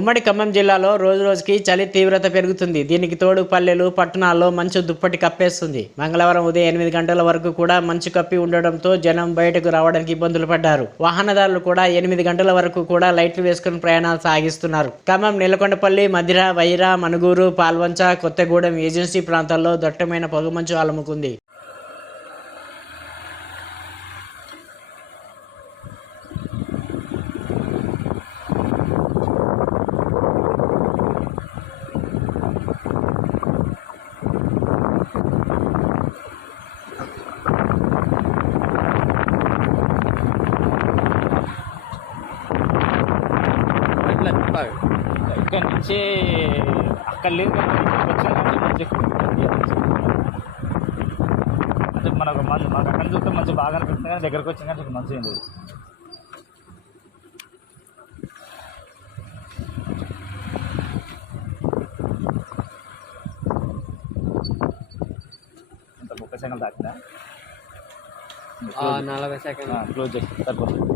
ఉమ్మడి ఖమ్మం జిల్లాలో రోజురోజుకి చలి తీవ్రత పెరుగుతుంది. దీనికి తోడు పల్లెలు, పట్టణాల్లో మంచు దుప్పటి కప్పేస్తుంది. మంగళవారం ఉదయం 8 గంటల వరకు కూడా మంచు కప్పి ఉండడంతో జనం బయటకు రావడానికి ఇబ్బందులు పడ్డారు. వాహనదారులు కూడా 8 గంటల వరకు కూడా లైట్లు వేసుకుని ప్రయాణాలు సాగిస్తున్నారు. ఖమ్మం, నెలకొండపల్లి, మధిర, వైరా, మనుగూరు, పాల్వంచ, కొత్తగూడెం ఏజెన్సీ ప్రాంతాల్లో దట్టమైన పొగమంచు అలుముకుంది. ఇక్కడ నుంచి అక్కడ లేదు కానీ అంటే మనకు మనకు అక్కడ చూస్తే మంచి బాగా అనిపిస్తుంది కానీ దగ్గరకు వచ్చిన కానీ మంచిగా ఏంది ఇంత 30 సెకండ్లు దాటినా 40 సెకండ్లు క్లోజ్ చేసి సరిపోతుంది.